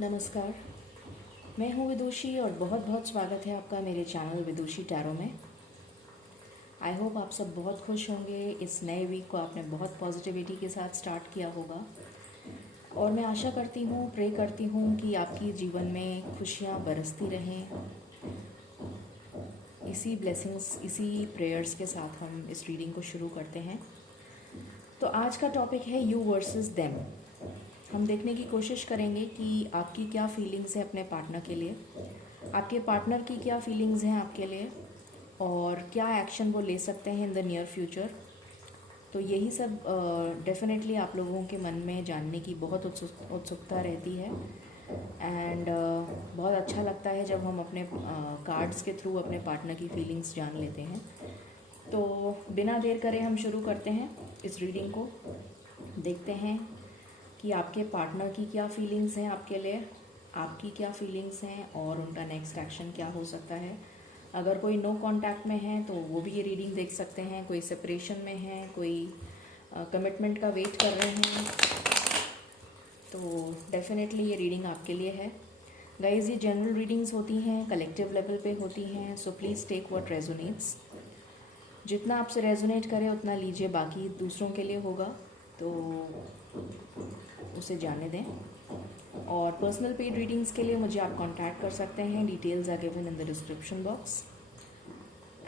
नमस्कार। मैं हूँ विदुषी और बहुत बहुत स्वागत है आपका मेरे चैनल विदुषी टैरो में। आई होप आप सब बहुत खुश होंगे। इस नए वीक को आपने बहुत पॉजिटिविटी के साथ स्टार्ट किया होगा और मैं आशा करती हूँ, प्रे करती हूँ कि आपकी जीवन में खुशियाँ बरसती रहें। इसी ब्लेसिंग्स, इसी प्रेयर्स के साथ हम इस रीडिंग को शुरू करते हैं। तो आज का टॉपिक है यू वर्सेस देम। हम देखने की कोशिश करेंगे कि आपकी क्या फीलिंग्स हैं अपने पार्टनर के लिए, आपके पार्टनर की क्या फीलिंग्स हैं आपके लिए और क्या एक्शन वो ले सकते हैं इन द नियर फ्यूचर। तो यही सब डेफिनेटली आप लोगों के मन में जानने की बहुत उत्सुकता रहती है एंड बहुत अच्छा लगता है जब हम अपने कार्ड्स के थ्रू अपने पार्टनर की फीलिंग्स जान लेते हैं। तो बिना देर करे हम शुरू करते हैं इस रीडिंग को। देखते हैं कि आपके पार्टनर की क्या फीलिंग्स हैं आपके लिए, आपकी क्या फीलिंग्स हैं और उनका नेक्स्ट एक्शन क्या हो सकता है। अगर कोई नो कांटेक्ट में है तो वो भी ये रीडिंग देख सकते हैं, कोई सेपरेशन में है, कोई कमिटमेंट का वेट कर रहे हैं, तो डेफिनेटली ये रीडिंग आपके लिए है। गाइज, ये जनरल रीडिंग्स होती हैं, कलेक्टिव लेवल पे होती हैं, so please take what resonates. जितना आपसे रेजोनेट करे उतना लीजिए, बाकी दूसरों के लिए होगा तो उसे जाने दें। और पर्सनल पेड रीडिंग्स के लिए मुझे आप कांटेक्ट कर सकते हैं, details are given in the description box.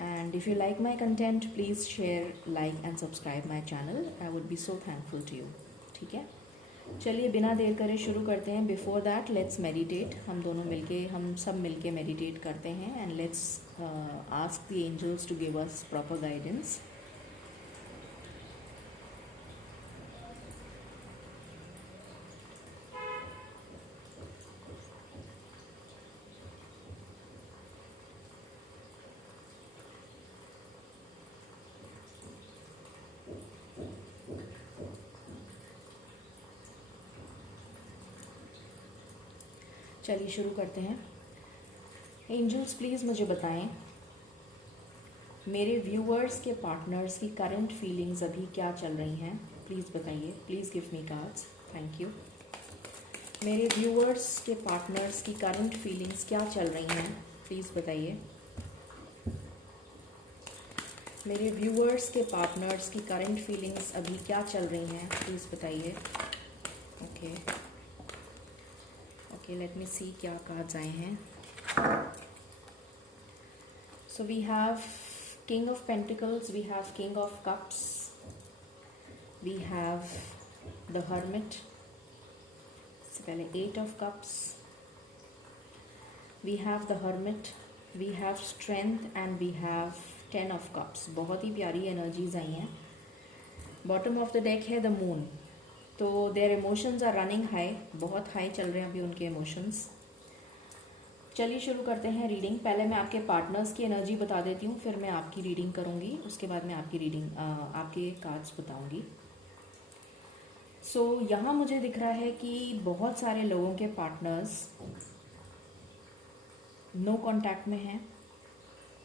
And if you like my content please share, like and subscribe my channel. I would be so thankful to you. ठीक है, चलिए बिना देर करे शुरू करते हैं। Before that let's meditate. हम सब मिलके मेडिटेट करते हैं and let's ask the angels to give us proper guidance. चलिए शुरू करते हैं। एंजल्स प्लीज़ मुझे बताएं मेरे व्यूअर्स के पार्टनर्स की करंट फीलिंग्स अभी क्या चल रही हैं। प्लीज़ बताइए, please give me cards. Thank you. मेरे व्यूअर्स के पार्टनर्स की करंट फीलिंग्स क्या चल रही हैं, प्लीज़ बताइए। मेरे व्यूअर्स के पार्टनर्स की करंट फीलिंग्स अभी क्या चल रही हैं, प्लीज़ बताइए। ओके ओके, लेट मी सी क्या कार्ड्स आए हैं। So we have King of Pentacles, we have King of Cups, we have the Hermit, इससे पहले 8 of Cups, we have the Hermit, we have Strength and we have 10 of Cups। बहुत ही प्यारी energies आई हैं। Bottom of the deck है the moon. तो their emotions are running high, बहुत हाई चल रहे हैं अभी उनके इमोशंस। चलिए शुरू करते हैं रीडिंग। पहले मैं आपके पार्टनर्स की एनर्जी बता देती हूँ, फिर मैं आपकी रीडिंग करूँगी, उसके बाद मैं आपकी रीडिंग आपके कार्ड्स बताऊँगी। सो यहाँ मुझे दिख रहा है कि बहुत सारे लोगों के पार्टनर्स नो कांटेक्ट में हैं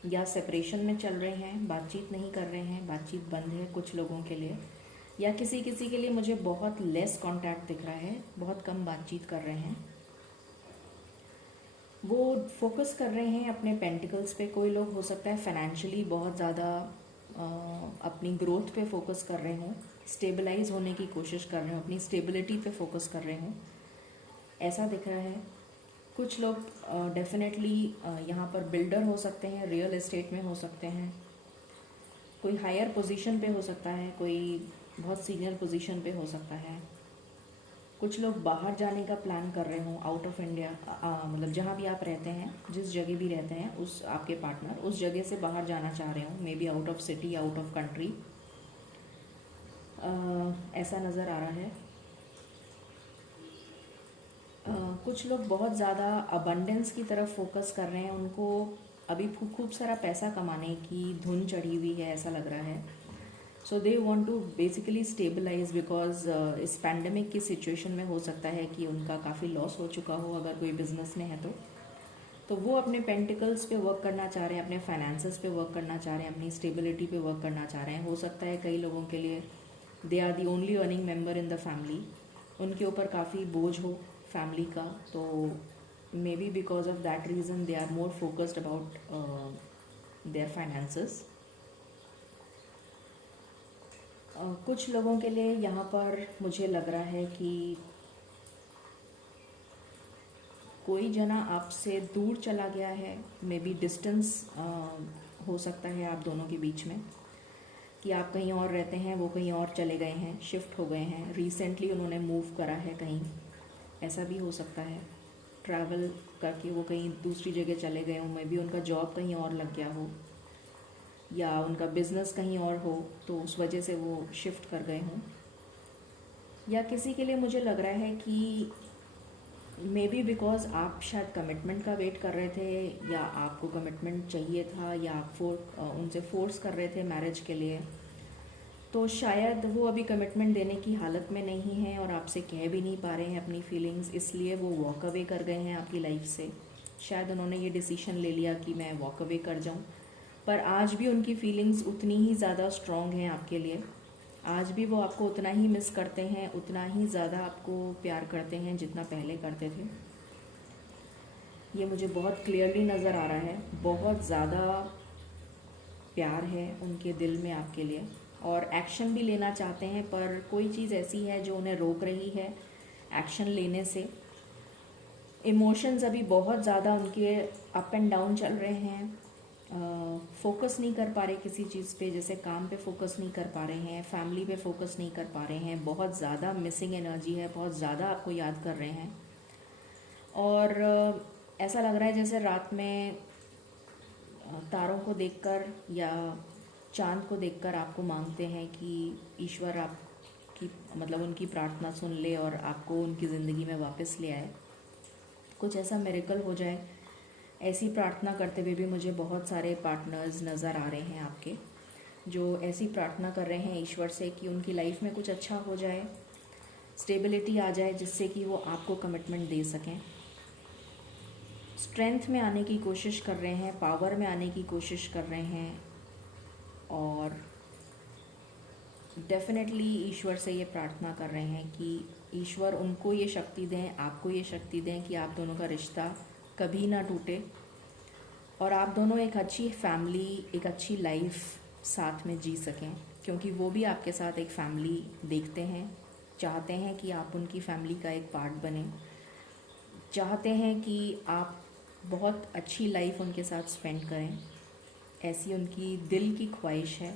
या सेपरेशन में चल रहे हैं, बातचीत नहीं कर रहे हैं, बातचीत बंद है कुछ लोगों के लिए, या किसी किसी के लिए मुझे बहुत लेस कांटेक्ट दिख रहा है, बहुत कम बातचीत कर रहे हैं। वो फोकस कर रहे हैं अपने पेंटिकल्स पे। कोई लोग हो सकता है फाइनेंशियली बहुत ज़्यादा अपनी ग्रोथ पे फोकस कर रहे हों, स्टेबलाइज होने की कोशिश कर रहे हों, अपनी स्टेबिलिटी पे फोकस कर रहे हों, ऐसा दिख रहा है। कुछ लोग डेफिनेटली यहाँ पर बिल्डर हो सकते हैं, रियल एस्टेट में हो सकते हैं, कोई हायर पोजीशन पे हो सकता है, कोई बहुत सीनियर पोजीशन पे हो सकता है। कुछ लोग बाहर जाने का प्लान कर रहे हों, आउट ऑफ इंडिया, मतलब जहाँ भी आप रहते हैं, जिस जगह भी रहते हैं, उस आपके पार्टनर उस जगह से बाहर जाना चाह रहे हों, may be out of city, out of country, ऐसा नज़र आ रहा है। कुछ लोग बहुत ज़्यादा अबंडेंस की तरफ फोकस कर रहे हैं, उनको अभी खूब सारा पैसा कमाने की धुन चढ़ी हुई है, ऐसा लग रहा है। So they want to basically stabilise, because इस पैंडमिक की सिचुएशन में हो सकता है कि उनका काफ़ी लॉस हो चुका हो अगर कोई बिजनेस में है तो वो अपने पेंटिकल्स पे वर्क करना चाह रहे हैं, अपने फाइनेंसेस पे वर्क करना चाह रहे हैं, अपनी स्टेबिलिटी पे वर्क करना चाह रहे हैं। हो सकता है कई लोगों के लिए they are the only earning member in the family, उनके ऊपर काफ़ी बोझ हो फैमिली का, तो maybe because of that reason they are more focused about their finances. कुछ लोगों के लिए यहाँ पर मुझे लग रहा है कि कोई जना आपसे दूर चला गया है, मे बी डिस्टेंस हो सकता है आप दोनों के बीच में, कि आप कहीं और रहते हैं, वो कहीं और चले गए हैं, शिफ्ट हो गए हैं, रिसेंटली उन्होंने मूव करा है कहीं, ऐसा भी हो सकता है। ट्रैवल करके वो कहीं दूसरी जगह चले गए हों, मे बी उनका जॉब कहीं और लग गया हो या उनका बिज़नेस कहीं और हो, तो उस वजह से वो शिफ्ट कर गए हों। या किसी के लिए मुझे लग रहा है कि मे बी बिकॉज आप शायद कमिटमेंट का वेट कर रहे थे, या आपको कमिटमेंट चाहिए था, या आप उनसे फोर्स कर रहे थे मैरिज के लिए, तो शायद वो अभी कमिटमेंट देने की हालत में नहीं है और आपसे कह भी नहीं पा रहे हैं अपनी फीलिंग्स, इसलिए वो वॉक अवे कर गए हैं आपकी लाइफ से। शायद उन्होंने ये डिसीजन ले लिया कि मैं वॉक अवे कर जाऊँ, पर आज भी उनकी फीलिंग्स उतनी ही ज़्यादा स्ट्रॉन्ग हैं आपके लिए। आज भी वो आपको उतना ही मिस करते हैं, उतना ही ज़्यादा आपको प्यार करते हैं जितना पहले करते थे। ये मुझे बहुत क्लियरली नज़र आ रहा है, बहुत ज़्यादा प्यार है उनके दिल में आपके लिए, और एक्शन भी लेना चाहते हैं, पर कोई चीज़ ऐसी है जो उन्हें रोक रही है एक्शन लेने से। इमोशंस अभी बहुत ज़्यादा उनके अप एंड डाउन चल रहे हैं, फोकस नहीं कर पा रहे किसी चीज़ पे, जैसे काम पे फोकस नहीं कर पा रहे हैं, फैमिली पे फोकस नहीं कर पा रहे हैं, बहुत ज़्यादा मिसिंग एनर्जी है, बहुत ज़्यादा आपको याद कर रहे हैं। और ऐसा लग रहा है जैसे रात में तारों को देखकर या चांद को देखकर आपको मांगते हैं कि ईश्वर आपकी मतलब उनकी प्रार्थना सुन ले और आपको उनकी ज़िंदगी में वापस ले आए, कुछ ऐसा मिरेकल हो जाए। ऐसी प्रार्थना करते हुए भी मुझे बहुत सारे पार्टनर्स नज़र आ रहे हैं आपके, जो ऐसी प्रार्थना कर रहे हैं ईश्वर से कि उनकी लाइफ में कुछ अच्छा हो जाए, स्टेबिलिटी आ जाए, जिससे कि वो आपको कमिटमेंट दे सकें। स्ट्रेंथ में आने की कोशिश कर रहे हैं, पावर में आने की कोशिश कर रहे हैं, और डेफिनेटली ईश्वर से ये प्रार्थना कर रहे हैं कि ईश्वर उनको ये शक्ति दें, आपको ये शक्ति दें कि आप दोनों का रिश्ता कभी ना टूटे और आप दोनों एक अच्छी फैमिली, एक अच्छी लाइफ साथ में जी सकें, क्योंकि वो भी आपके साथ एक फैमिली देखते हैं, चाहते हैं कि आप उनकी फैमिली का एक पार्ट बने, चाहते हैं कि आप बहुत अच्छी लाइफ उनके साथ स्पेंड करें, ऐसी उनकी दिल की ख्वाहिश है।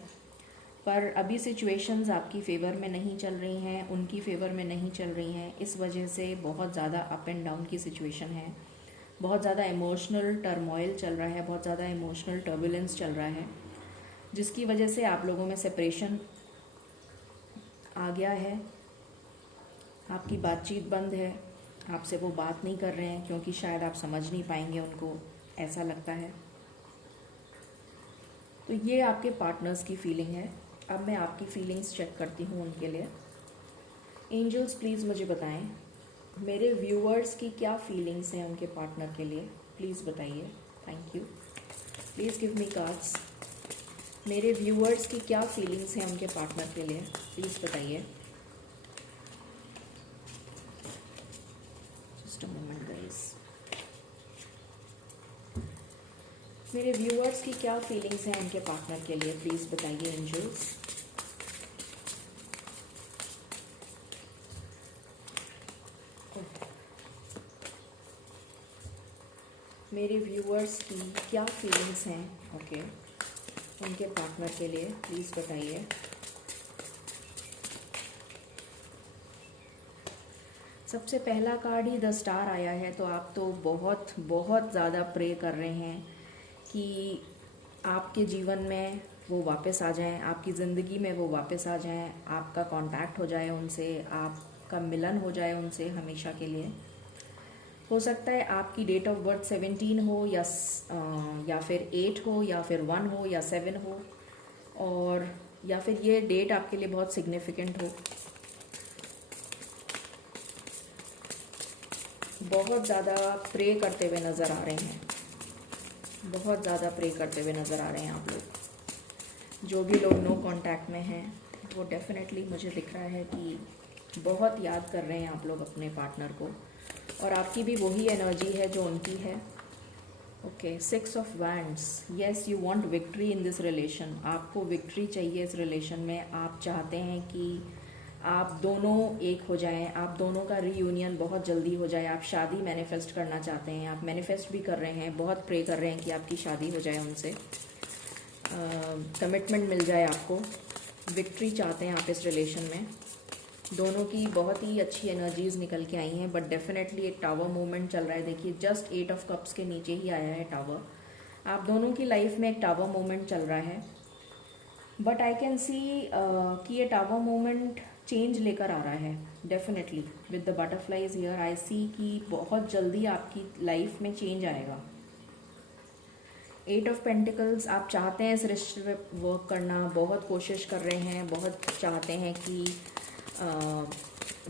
पर अभी सिचुएशंस आपकी फ़ेवर में नहीं चल रही हैं, उनकी फ़ेवर में नहीं चल रही हैं, इस वजह से बहुत ज़्यादा अप एंड डाउन की सिचुएशन है, बहुत ज़्यादा इमोशनल टर्मोइल चल रहा है, बहुत ज़्यादा इमोशनल टर्बुलेंस चल रहा है, जिसकी वजह से आप लोगों में सेपरेशन आ गया है। आपकी बातचीत बंद है, आपसे वो बात नहीं कर रहे हैं क्योंकि शायद आप समझ नहीं पाएंगे उनको, ऐसा लगता है। तो ये आपके पार्टनर्स की फीलिंग है। अब मैं आपकी फीलिंग्स चेक करती हूँ उनके लिए। एंजल्स प्लीज़ मुझे बताएं मेरे व्यूअर्स की क्या फीलिंग्स हैं उनके पार्टनर के लिए, प्लीज़ बताइए। Thank you. Please give me cards. मेरे व्यूअर्स की क्या फीलिंग्स हैं उनके पार्टनर के लिए, प्लीज़ बताइए। Just a moment guys. मेरे व्यूअर्स की क्या फीलिंग्स हैं उनके पार्टनर के लिए, प्लीज़ बताइए एंजल्स। मेरे व्यूअर्स की क्या फीलिंग्स हैं ओके उनके पार्टनर के लिए, प्लीज़ बताइए। सबसे पहला कार्ड ही द स्टार आया है, तो आप तो बहुत बहुत ज़्यादा प्रे कर रहे हैं कि आपके जीवन में वो वापस आ जाएं, आपकी ज़िंदगी में वो वापस आ जाएं, आपका कांटेक्ट हो जाए उनसे, आपका मिलन हो जाए उनसे हमेशा के लिए। हो सकता है आपकी डेट ऑफ बर्थ 17 हो या फिर 8 हो या फिर 1 हो या 7 हो, और या फिर ये डेट आपके लिए बहुत सिग्निफिकेंट हो। बहुत ज़्यादा प्रे करते हुए नज़र आ रहे हैं, बहुत ज़्यादा प्रे करते हुए नज़र आ रहे हैं आप लोग। जो भी लोग नो कांटेक्ट में हैं वो डेफिनेटली मुझे दिख रहा है कि बहुत याद कर रहे हैं आप लोग अपने पार्टनर को, और आपकी भी वही एनर्जी है जो उनकी है। Okay, 6 of wands. Yes, you want victory in this relation. आपको विक्ट्री चाहिए इस रिलेशन में। आप चाहते हैं कि आप दोनों एक हो जाएं, आप दोनों का रीयूनियन बहुत जल्दी हो जाए। आप शादी मैनिफेस्ट करना चाहते हैं, आप मैनिफेस्ट भी कर रहे हैं, बहुत प्रे कर रहे हैं कि आपकी शादी हो जाए उनसे, कमिटमेंट मिल जाए आपको। विक्ट्री चाहते हैं आप इस रिलेशन में। दोनों की बहुत ही अच्छी एनर्जीज निकल के आई हैं, बट डेफिनेटली एक टावर मूवमेंट चल रहा है। देखिए, जस्ट 8 ऑफ कप्स के नीचे ही आया है टावर। आप दोनों की लाइफ में एक टावर मूवमेंट चल रहा है, बट आई कैन सी कि ये टावर मूवमेंट चेंज लेकर आ रहा है। Definitely with the butterflies here I see कि बहुत जल्दी आपकी लाइफ में चेंज आएगा। 8 ऑफ पेंटिकल्स, आप चाहते हैं इस रिश्ते में वर्क करना, बहुत कोशिश कर रहे हैं, बहुत चाहते हैं कि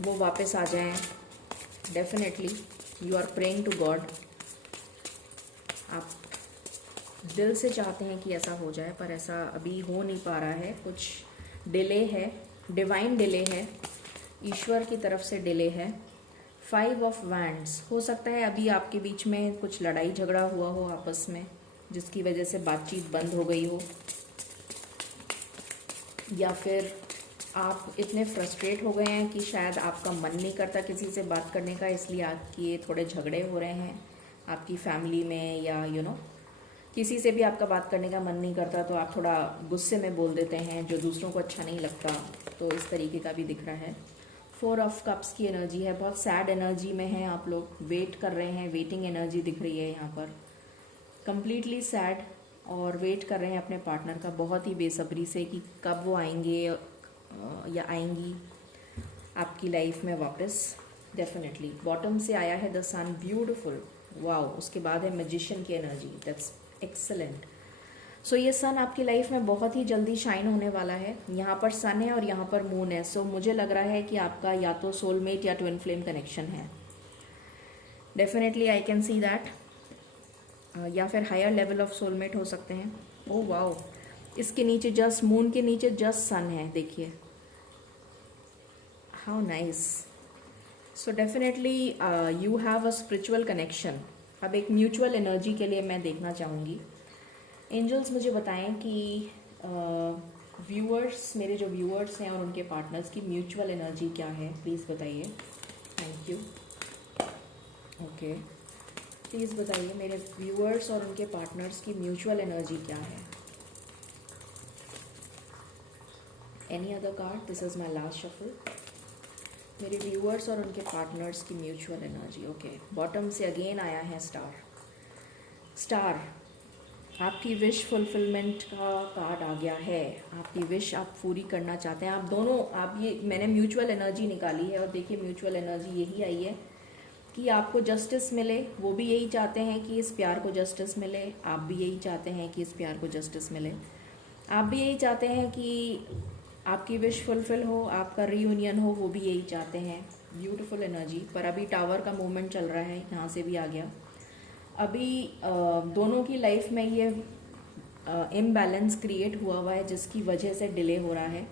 वो वापस आ जाएं। Definitely you are praying to God. आप दिल से चाहते हैं कि ऐसा हो जाए, पर ऐसा अभी हो नहीं पा रहा है। कुछ डिले है, डिवाइन डिले है, ईश्वर की तरफ से डिले है। 5 ऑफ वैंड्स, हो सकता है अभी आपके बीच में कुछ लड़ाई झगड़ा हुआ हो आपस में, जिसकी वजह से बातचीत बंद हो गई हो, या फिर आप इतने फ्रस्ट्रेट हो गए हैं कि शायद आपका मन नहीं करता किसी से बात करने का, इसलिए आपके ये थोड़े झगड़े हो रहे हैं आपकी फैमिली में, या किसी से भी आपका बात करने का मन नहीं करता तो आप थोड़ा गुस्से में बोल देते हैं, जो दूसरों को अच्छा नहीं लगता। तो इस तरीके का भी दिख रहा है। 4 ऑफ कप्स की एनर्जी है, बहुत सैड एनर्जी में हैं आप लोग, वेट कर रहे हैं, वेटिंग एनर्जी दिख रही है यहाँ पर, कम्प्लीटली सैड, और वेट कर रहे हैं अपने पार्टनर का बहुत ही बेसब्री से कि कब वो आएंगे या आएंगी आपकी लाइफ में वापस। डेफिनेटली बॉटम से आया है द सन, ब्यूटिफुल, वाओ। उसके बाद है मैजिशियन की एनर्जी, दैट्स एक्सेलेंट। सो ये सन आपकी लाइफ में बहुत ही जल्दी शाइन होने वाला है। यहाँ पर सन है और यहाँ पर मून है। सो मुझे लग रहा है कि आपका या तो सोलमेट या ट्विन फ्लेम कनेक्शन है। Definitely I can see that, या फिर हायर लेवल ऑफ सोलमेट हो सकते हैं। ओह वाओ, इसके नीचे जस्ट मून के नीचे जस्ट सन है, देखिए how nice. So definitely you have a spiritual connection. अब एक म्यूचुअल एनर्जी के लिए मैं देखना चाहूँगी। एंजल्स मुझे बताएं कि व्यूअर्स, मेरे जो व्यूअर्स हैं और उनके पार्टनर्स की म्यूचुअल एनर्जी क्या है, प्लीज़ बताइए। Thank you. ओके, प्लीज़ बताइए मेरे व्यूअर्स और उनके पार्टनर्स की म्यूचुअल एनर्जी क्या है। Any other card? This is my last shuffle. मेरे व्यूअर्स और उनके पार्टनर्स की म्यूचुअल एनर्जी। ओके, बॉटम से अगेन आया है स्टार। स्टार, आपकी विश फुलफिलमेंट का कार्ड आ गया है। आपकी विश आप पूरी करना चाहते हैं। आप दोनों, आप ये, मैंने म्यूचुअल एनर्जी निकाली है और देखिए म्यूचुअल एनर्जी यही आई है कि आपको जस्टिस मिले। वो भी यही चाहते हैं कि इस प्यार को जस्टिस मिले, आप भी यही चाहते हैं कि इस प्यार को जस्टिस मिले। आप भी यही चाहते हैं कि आपकी विश फुलफिल हो, आपका रीयूनियन हो, वो भी यही चाहते हैं। Beautiful energy. पर अभी टावर का मूवमेंट चल रहा है, यहाँ से भी आ गया। अभी दोनों की लाइफ में ये इम्बैलेंस क्रिएट हुआ है, जिसकी वजह से डिले हो रहा है।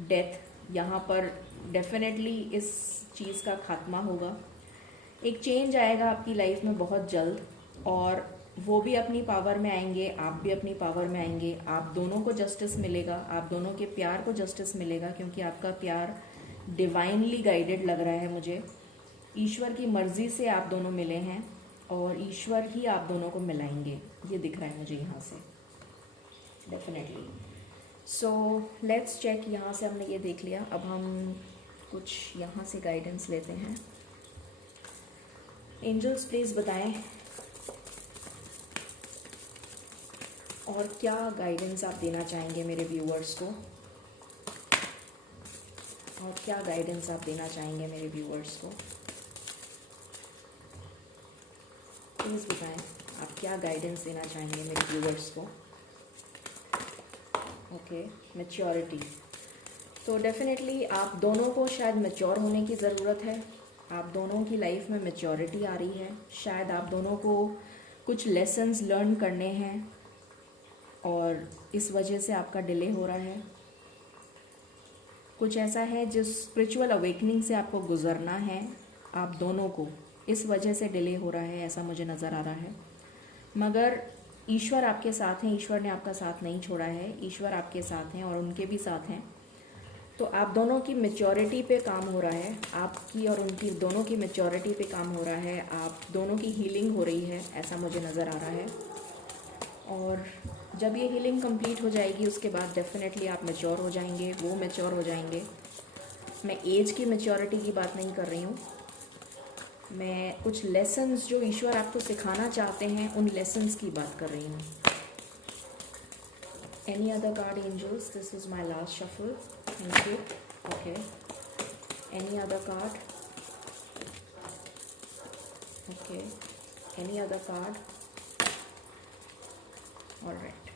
डेथ, यहाँ पर डेफिनेटली इस चीज़ का खात्मा होगा। एक चेंज आएगा आपकी लाइफ में बहुत जल्द, और वो भी अपनी पावर में आएंगे, आप भी अपनी पावर में आएंगे। आप दोनों को जस्टिस मिलेगा, आप दोनों के प्यार को जस्टिस मिलेगा, क्योंकि आपका प्यार डिवाइनली गाइडेड लग रहा है मुझे। ईश्वर की मर्ज़ी से आप दोनों मिले हैं और ईश्वर ही आप दोनों को मिलाएंगे, ये दिख रहा है मुझे यहाँ से डेफिनेटली। So let's check. यहाँ से हमने ये देख लिया, अब हम कुछ यहाँ से गाइडेंस लेते हैं। एंजल्स प्लीज़ बताएं और क्या गाइडेंस आप देना चाहेंगे मेरे व्यूअर्स को, और क्या गाइडेंस आप देना चाहेंगे मेरे व्यूअर्स को। प्लीज़ बताएं आप क्या गाइडेंस देना चाहेंगे मेरे व्यूअर्स को। Okay, maturity. तो डेफिनेटली आप दोनों को शायद मैच्योर होने की ज़रूरत है। आप दोनों की लाइफ में मैच्योरिटी आ रही है। शायद आप दोनों को कुछ लेसन्स लर्न करने हैं और इस वजह से आपका डिले हो रहा है। कुछ ऐसा है जिस स्पिरिचुअल अवेकनिंग से आपको गुजरना है। आप दोनों को इस वजह से डिले हो रहा है, ऐसा मुझे नज़र आ रहा है। मगर ईश्वर आपके साथ हैं, ईश्वर ने आपका साथ नहीं छोड़ा है, ईश्वर आपके साथ हैं और उनके भी साथ हैं। तो आप दोनों की मैच्योरिटी पे काम हो रहा है, आपकी और उनकी दोनों की मैच्योरिटी पे काम हो रहा है, आप दोनों की हीलिंग हो रही है, ऐसा मुझे नज़र आ रहा है। और जब ये हीलिंग कंप्लीट हो जाएगी उसके बाद डेफिनेटली आप मैच्योर हो जाएंगे, वो मैच्योर हो जाएंगे। मैं एज की मैच्योरिटी की बात नहीं कर रही हूँ, मैं कुछ लेसन्स जो ईश्वर आपको सिखाना चाहते हैं उन लेसन्स की बात कर रही हूँ। Any other card, angels? This is my last shuffle. Thank you. Okay. Any other card? Okay. Any other card? All right.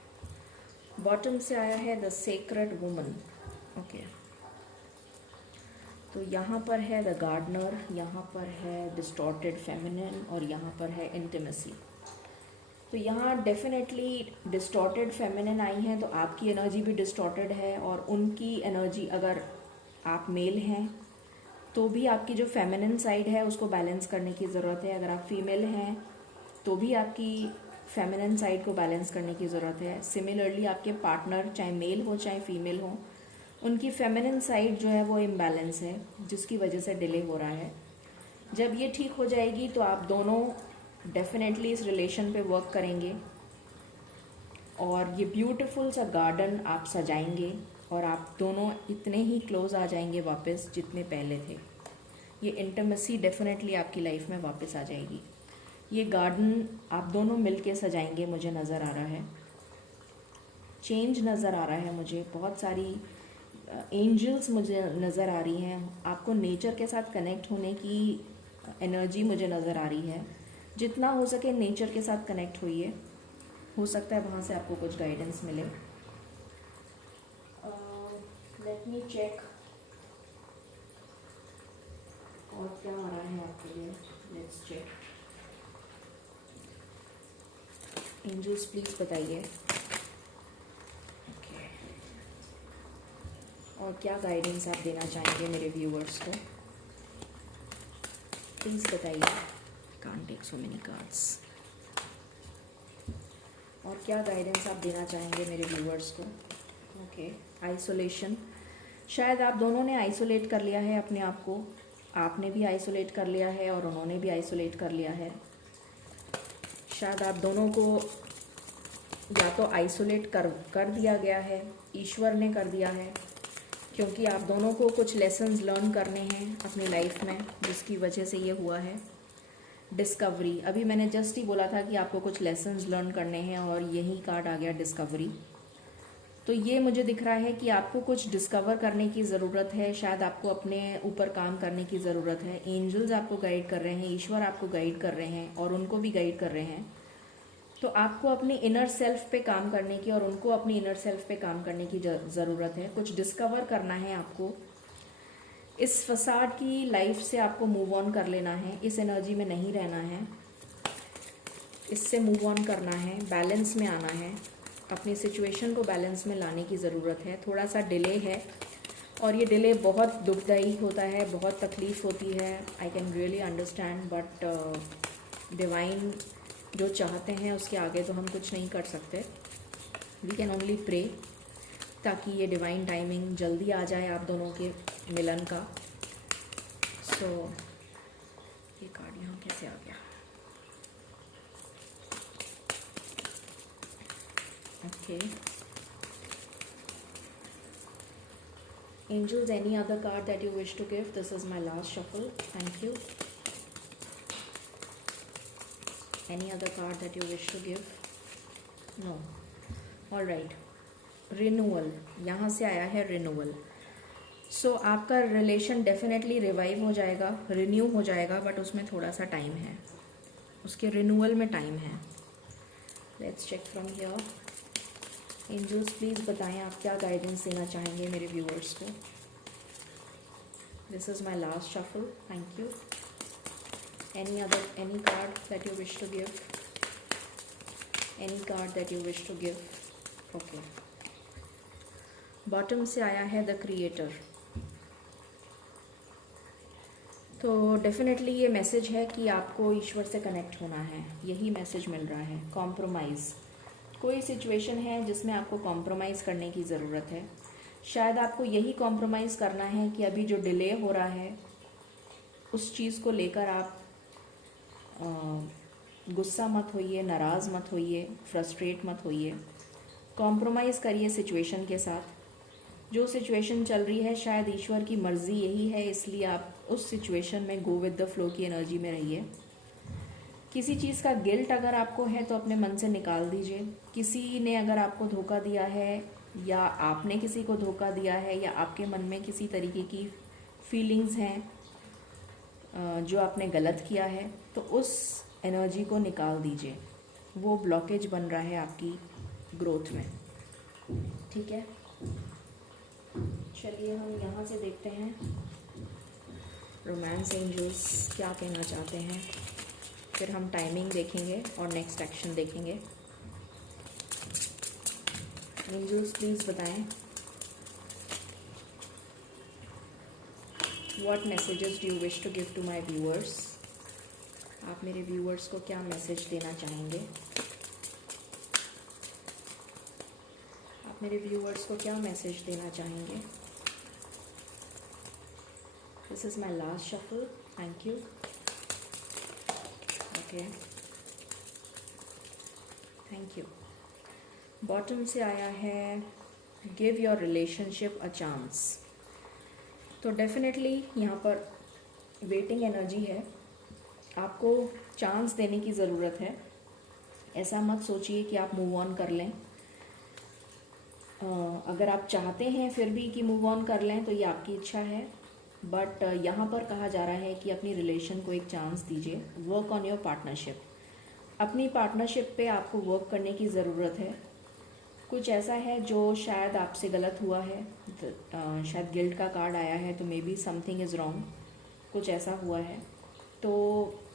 Bottom से आया है the sacred woman. Okay. तो यहाँ पर है द गार्डनर, यहाँ पर है डिस्टॉर्टेड फेमिनिन और यहाँ पर है इंटीमेसी। तो यहाँ डेफिनेटली डिस्टॉर्टेड फेमिनिन आई हैं, तो आपकी एनर्जी भी डिस्टॉर्टेड है और उनकी एनर्जी, अगर आप मेल हैं तो भी आपकी जो फेमिनिन साइड है उसको बैलेंस करने की ज़रूरत है, अगर आप फीमेल हैं तो भी आपकी फेमिनिन साइड को बैलेंस करने की ज़रूरत है। सिमिलरली आपके पार्टनर चाहे मेल हो चाहे फीमेल हो, उनकी फेमिनिन साइड जो है वो इम्बैलेंस है, जिसकी वजह से डिले हो रहा है। जब ये ठीक हो जाएगी तो आप दोनों डेफिनेटली इस रिलेशन पे वर्क करेंगे और ये ब्यूटीफुल सा गार्डन आप सजाएंगे और आप दोनों इतने ही क्लोज आ जाएंगे वापस जितने पहले थे। ये इंटीमेसी डेफिनेटली आपकी लाइफ में वापस आ जाएगी। ये गार्डन आप दोनों मिलके सजाएंगे, मुझे नज़र आ रहा है। चेंज नज़र आ रहा है मुझे, बहुत सारी एंजल्स मुझे नज़र आ रही हैं। आपको नेचर के साथ कनेक्ट होने की एनर्जी मुझे नज़र आ रही है। जितना हो सके नेचर के साथ कनेक्ट होइए, हो सकता है वहाँ से आपको कुछ गाइडेंस मिले। लेट मी चेक और क्या आ रहा है आपके लिए। Let's check. एंजल्स प्लीज़ बताइए और क्या गाइडेंस आप देना चाहेंगे मेरे व्यूअर्स को, प्लीज़ बताइए। Can't take so many cards. और क्या गाइडेंस आप देना चाहेंगे मेरे व्यूअर्स को। Okay, isolation. शायद आप दोनों ने आइसोलेट कर लिया है अपने आप को, आपने भी आइसोलेट कर लिया है और उन्होंने भी आइसोलेट कर लिया है। शायद आप दोनों को या तो आइसोलेट कर दिया गया है, ईश्वर ने कर दिया है, क्योंकि आप दोनों को कुछ लेसन्स लर्न करने हैं अपनी लाइफ में, जिसकी वजह से ये हुआ है। डिस्कवरी, अभी मैंने जस्ट ही बोला था कि आपको कुछ लेसन्स लर्न करने हैं और यही कार्ड आ गया डिस्कवरी। तो ये मुझे दिख रहा है कि आपको कुछ डिस्कवर करने की ज़रूरत है, शायद आपको अपने ऊपर काम करने की ज़रूरत है। एंजल्स आपको गाइड कर रहे हैं, ईश्वर आपको गाइड कर रहे हैं और उनको भी गाइड कर रहे हैं। तो आपको अपनी इनर सेल्फ पे काम करने की और उनको अपनी इनर सेल्फ पे काम करने की ज़रूरत है। कुछ डिस्कवर करना है आपको, इस फसाड की लाइफ से आपको मूव ऑन कर लेना है, इस एनर्जी में नहीं रहना है, इससे मूव ऑन करना है, बैलेंस में आना है, अपनी सिचुएशन को बैलेंस में लाने की ज़रूरत है। थोड़ा सा डिले है और ये डिले बहुत दुखदाई होता है, बहुत तकलीफ़ होती है। I can really understand, but divine जो चाहते हैं उसके आगे तो हम कुछ नहीं कर सकते। वी कैन ओनली प्रे ताकि ये डिवाइन टाइमिंग जल्दी आ जाए आप दोनों के मिलन का। सो ये कार्ड यहाँ कैसे आ गया। Okay angels, any other card that you wish to give? This is my last shuffle. Thank you. Any other card that you wish to give? No. All right. Renewal, यहाँ से आया है renewal. So आपका relation definitely revive हो जाएगा, renew हो जाएगा, but उसमें थोड़ा सा टाइम है, उसके रिन्यूअल में टाइम है। Let's check from here. Angels please बताएं आप क्या गाइडेंस देना चाहेंगे मेरे व्यूअर्स को। This is my last shuffle. Thank you. Any card that you wish to give? Any card that you wish to give? Okay. Bottom से आया है the creator. तो डेफिनेटली ये मैसेज है कि आपको ईश्वर से कनेक्ट होना है, यही मैसेज मिल रहा है। कॉम्प्रोमाइज़, कोई सिचुएशन है जिसमें आपको कॉम्प्रोमाइज़ करने की ज़रूरत है। शायद आपको यही कॉम्प्रोमाइज़ करना है कि अभी जो डिले हो रहा है उस चीज़ को लेकर आप गुस्सा मत होइए, नाराज़ मत होइए, फ्रस्ट्रेट मत होइए। कॉम्प्रोमाइज़ करिए सिचुएशन के साथ। जो सिचुएशन चल रही है शायद ईश्वर की मर्ज़ी यही है, इसलिए आप उस सिचुएशन में गो विद द फ्लो की एनर्जी में रहिए। किसी चीज़ का गिल्ट अगर आपको है तो अपने मन से निकाल दीजिए। किसी ने अगर आपको धोखा दिया है या आपने किसी को धोखा दिया है या आपके मन में किसी तरीके की फीलिंग्स हैं जो आपने गलत किया है, तो उस एनर्जी को निकाल दीजिए। वो ब्लॉकेज बन रहा है आपकी ग्रोथ में। ठीक है, चलिए हम यहाँ से देखते हैं रोमांस एंजल्स क्या कहना चाहते हैं। फिर हम टाइमिंग देखेंगे और नेक्स्ट एक्शन देखेंगे। एंजल्स प्लीज़ बताएं what messages do you wish to give to my viewers. आप मेरे व्यूअर्स को क्या मैसेज देना चाहेंगे? आप मेरे व्यूअर्स को क्या मैसेज देना चाहेंगे? This is my last shuffle. Thank you. Okay, thank you. Bottom से आया है give your relationship a chance. तो डेफिनेटली यहाँ पर वेटिंग एनर्जी है, आपको चांस देने की ज़रूरत है। ऐसा मत सोचिए कि आप मूव ऑन कर लें। अगर आप चाहते हैं फिर भी कि मूव ऑन कर लें तो ये आपकी इच्छा है, बट यहाँ पर कहा जा रहा है कि अपनी रिलेशन को एक चांस दीजिए। वर्क ऑन योर पार्टनरशिप, अपनी पार्टनरशिप पे आपको वर्क करने की ज़रूरत है। कुछ ऐसा है जो शायद आपसे गलत हुआ है, शायद गिल्ट का कार्ड आया है, तो may be something is wrong, कुछ ऐसा हुआ है। तो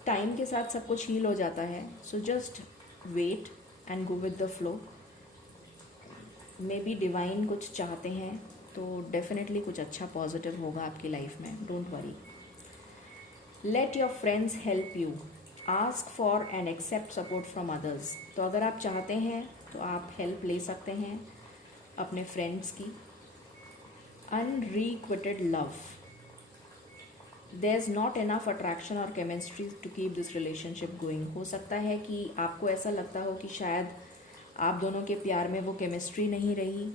टाइम के साथ सब कुछ हील हो जाता है। So just wait and go with the flow. Maybe divine कुछ चाहते हैं तो डेफिनेटली कुछ अच्छा पॉजिटिव होगा आपकी लाइफ में। Don't worry. Let your friends help you, ask for and accept support from others. तो अगर आप चाहते हैं तो आप हेल्प ले सकते हैं अपने फ्रेंड्स की। Unrequited love, there is not enough attraction और chemistry to keep this relationship going. हो सकता है कि आपको ऐसा लगता हो कि शायद आप दोनों के प्यार में वो केमिस्ट्री नहीं रही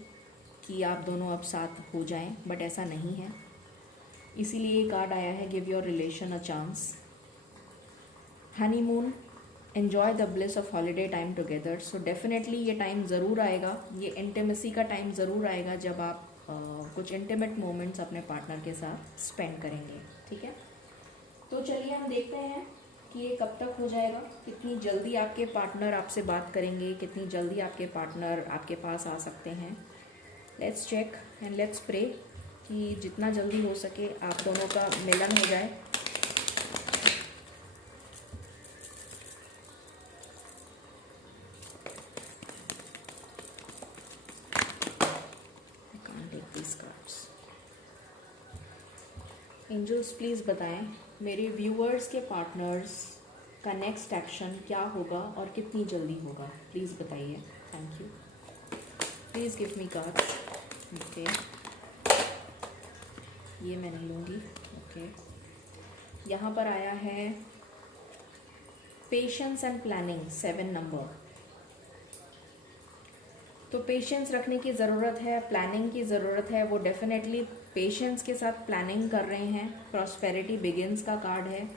कि आप दोनों अब साथ हो जाएं, बट ऐसा नहीं है। इसीलिए ये कार्ड आया है give your relation a chance. Honeymoon, enjoy the bliss of holiday time together. So definitely ये टाइम ज़रूर आएगा, ये इंटीमेसी का टाइम ज़रूर आएगा जब आप कुछ इंटीमेट मोमेंट्स अपने पार्टनर के साथ स्पेंड करेंगे। ठीक है, तो चलिए हम देखते हैं कि ये कब तक हो जाएगा, कितनी जल्दी आपके पार्टनर आपसे बात करेंगे, कितनी जल्दी आपके पार्टनर आपके पास आ सकते हैं। Let's check and let's pray कि जितना जल्दी हो सके आप दोनों का मिलन हो जाए। I can't take these cards. Angels please बताएं मेरे व्यूअर्स के पार्टनर्स का नेक्स्ट एक्शन क्या होगा और कितनी जल्दी होगा। प्लीज़ बताइए। Thank you. Please give me cards. Okay, ये मैं नहीं लूँगी। ओके, यहाँ पर आया है पेशेंस एंड प्लानिंग, 7 नंबर। तो पेशेंस रखने की ज़रूरत है, प्लानिंग की ज़रूरत है। वो डेफिनेटली पेशेंस के साथ प्लानिंग कर रहे हैं। प्रॉस्पेरिटी बिगिंस का कार्ड है।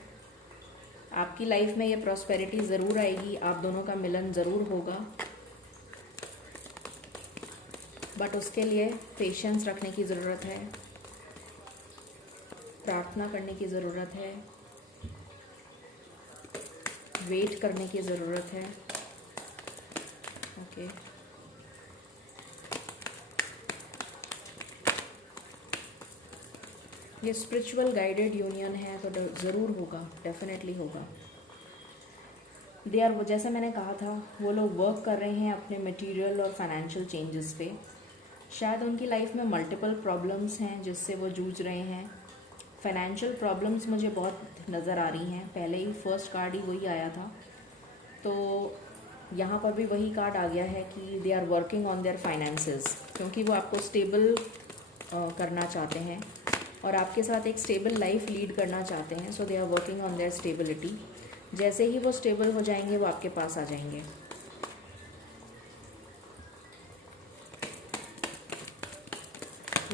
आपकी लाइफ में ये प्रॉस्पेरिटी ज़रूर आएगी, आप दोनों का मिलन ज़रूर होगा, बट उसके लिए पेशेंस रखने की ज़रूरत है, प्रार्थना करने की ज़रूरत है, वेट करने की ज़रूरत है। ओके, ये स्पिरिचुअल गाइडेड यूनियन है तो ज़रूर होगा, डेफिनेटली होगा। दे आर, जैसा मैंने कहा था, वो लोग वर्क कर रहे हैं अपने मटेरियल और फाइनेंशियल चेंजेस पे। शायद उनकी लाइफ में मल्टीपल प्रॉब्लम्स हैं जिससे वो जूझ रहे हैं। फाइनेंशियल प्रॉब्लम्स मुझे बहुत नज़र आ रही हैं, पहले ही फर्स्ट कार्ड ही वही आया था, तो यहाँ पर भी वही कार्ड आ गया है कि they are working on their finances, क्योंकि वो आपको स्टेबल करना चाहते हैं और आपके साथ एक स्टेबल लाइफ लीड करना चाहते हैं। So they are working on their stability. जैसे ही वो स्टेबल हो जाएंगे वो आपके पास आ जाएंगे।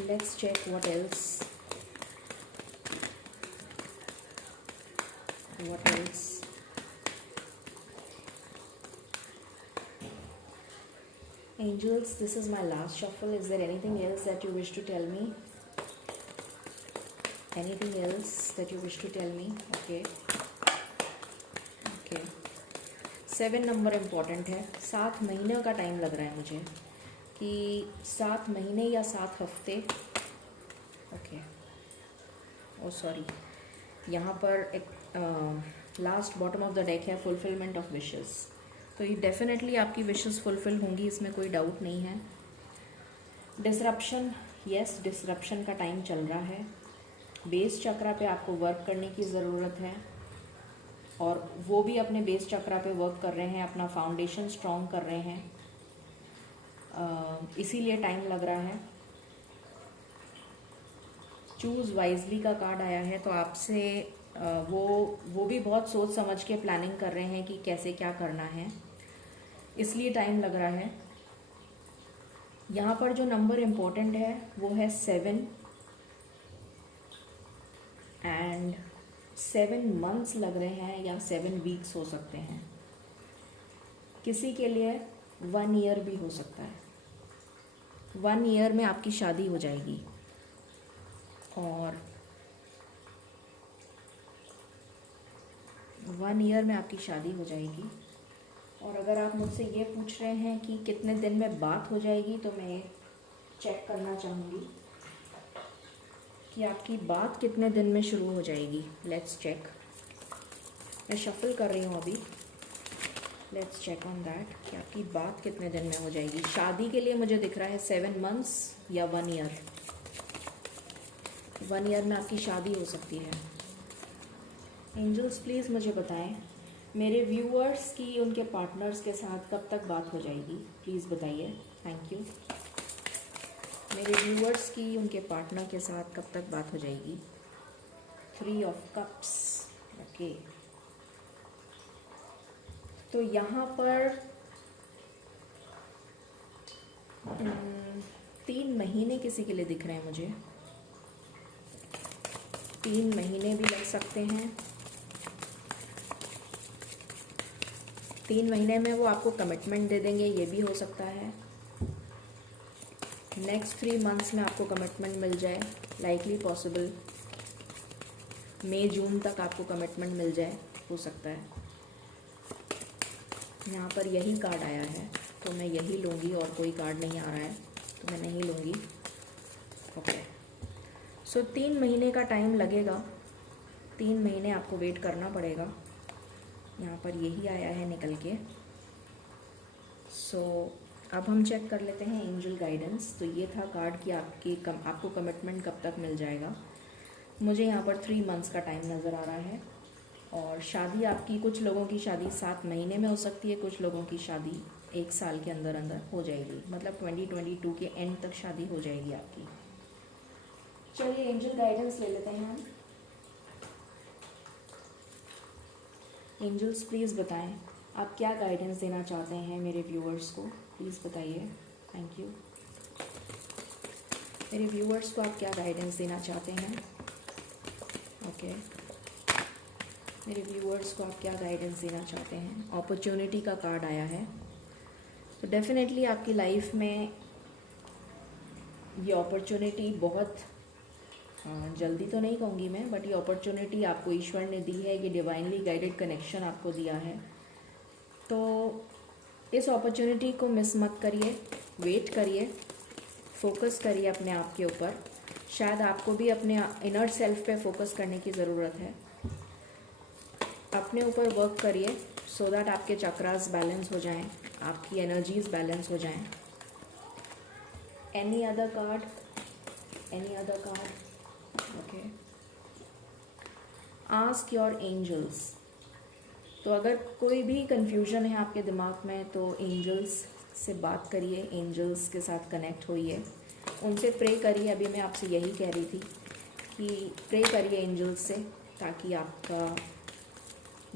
Let's check what else, what else? Angels, this is my last shuffle. Is there anything else that you wish to tell me? Anything else that you wish to tell me? Okay. Okay. 7 number important है। 7 महीने का time लग रहा है मुझे कि 7 महीने या 7 हफ्ते। ओके, ओ सॉरी, यहाँ पर एक last bottom of the deck है फुलफिलमेंट ऑफ विशेस। तो ये डेफिनेटली आपकी विशेस फुलफिल होंगी, इसमें कोई डाउट नहीं है। डिसरप्शन, यस, डिसरप्शन का टाइम चल रहा है। बेस चक्रा पे आपको वर्क करने की ज़रूरत है और वो भी अपने बेस चक्रा पे वर्क कर रहे हैं, अपना फाउंडेशन स्ट्रॉन्ग कर रहे हैं, इसीलिए टाइम लग रहा है। चूज़ वाइजली का कार्ड आया है, तो आपसे वो भी बहुत सोच समझ के प्लानिंग कर रहे हैं कि कैसे क्या करना है, इसलिए टाइम लग रहा है। यहाँ पर जो नंबर इम्पोर्टेंट है वो है 7 एंड 7 मंथ्स लग रहे हैं या 7 वीक्स हो सकते हैं। किसी के लिए 1 ईयर भी हो सकता है। 1 ईयर में आपकी शादी हो जाएगी और 1 ईयर में आपकी शादी हो जाएगी। और अगर आप मुझसे ये पूछ रहे हैं कि कितने दिन में बात हो जाएगी, तो मैं चेक करना चाहूँगी कि आपकी बात कितने दिन में शुरू हो जाएगी। Let's check. मैं शफल कर रही हूँ अभी। लेट्स चेक ऑन दैट कि आपकी बात कितने दिन में हो जाएगी। शादी के लिए मुझे दिख रहा है 7 मंथ्स या 1 ईयर। 1 ईयर में आपकी शादी हो सकती है। एंजल्स प्लीज़ मुझे बताएं, मेरे व्यूअर्स की उनके पार्टनर्स के साथ कब तक बात हो जाएगी, प्लीज़ बताइए। Thank you. मेरे व्यूअर्स की उनके पार्टनर के साथ कब तक बात हो जाएगी। 3 ऑफ कप्स। ओके, तो यहाँ पर 3 महीने किसी के लिए दिख रहे हैं मुझे। 3 महीने भी लग सकते हैं। 3 महीने में वो आपको कमिटमेंट दे देंगे, ये भी हो सकता है। नेक्स्ट 3 मंथ्स में आपको कमिटमेंट मिल जाए, लाइकली पॉसिबल। मई जून तक आपको कमिटमेंट मिल जाए, हो सकता है। यहाँ पर यही कार्ड आया है, तो मैं यही लूँगी और कोई कार्ड नहीं आ रहा है तो मैं नहीं लूँगी। ओके, सो 3 महीने का टाइम लगेगा। 3 महीने आपको वेट करना पड़ेगा। यहाँ पर यही आया है निकल के। सो अब हम चेक कर लेते हैं एंजल गाइडेंस। तो ये था कार्ड कि आपको कमिटमेंट कब तक मिल जाएगा। मुझे यहाँ पर 3 मंथ्स का टाइम नज़र आ रहा है और शादी आपकी, कुछ लोगों की शादी 7 महीने में हो सकती है, कुछ लोगों की शादी 1 साल के अंदर अंदर हो जाएगी। मतलब 2022 के एंड तक शादी हो जाएगी आपकी। चलिए एंजल गाइडेंस ले लेते हैं हम। एंजल्स प्लीज़ बताएं आप क्या गाइडेंस देना चाहते हैं मेरे व्यूअर्स को, प्लीज़ बताइए। Thank you. मेरे व्यूअर्स को आप क्या गाइडेंस देना चाहते हैं। ओके, मेरे व्यूअर्स को आप क्या गाइडेंस देना चाहते हैं। अपॉर्चुनिटी का कार्ड आया है, तो डेफिनेटली आपकी लाइफ में ये अपॉर्चुनिटी बहुत जल्दी तो नहीं कहूँगी मैं, बट ये अपॉर्चुनिटी आपको ईश्वर ने दी है, ये डिवाइनली गाइडेड कनेक्शन आपको दिया है। तो इस अपॉर्चुनिटी को मिस मत करिए, वेट करिए, फोकस करिए अपने आप के ऊपर। शायद आपको भी अपने इनर सेल्फ पे फोकस करने की ज़रूरत है। अपने ऊपर वर्क करिए सो दैट आपके चक्रास बैलेंस हो जाएं, आपकी एनर्जीज बैलेंस हो जाएं। Any other card, any other card. Okay, ask your angels. तो अगर कोई भी कन्फ्यूजन है आपके दिमाग में तो एंजल्स से बात करिए, एंजल्स के साथ कनेक्ट होइए, उनसे प्रे करिए। अभी मैं आपसे यही कह रही थी कि प्रे करिए एंजल्स से ताकि आपका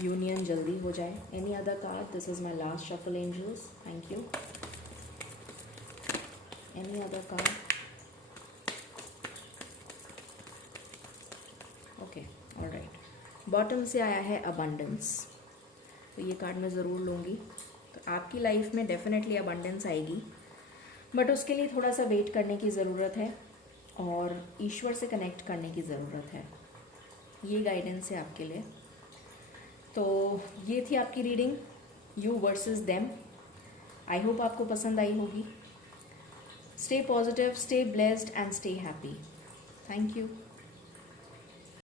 यूनियन जल्दी हो जाए। Any other card? This is my last shuffle angels, thank you. Any other card? Okay, alright. Bottom से आया है अबंडेंस, तो ये कार्ड मैं ज़रूर लूँगी। तो आपकी लाइफ में डेफिनेटली अबंडेंस आएगी, बट उसके लिए थोड़ा सा वेट करने की ज़रूरत है और ईश्वर से कनेक्ट करने की ज़रूरत है। ये गाइडेंस है आपके लिए। तो ये थी आपकी reading, you versus them. I hope आपको पसंद आई होगी। Stay positive, stay blessed and stay happy. Thank you.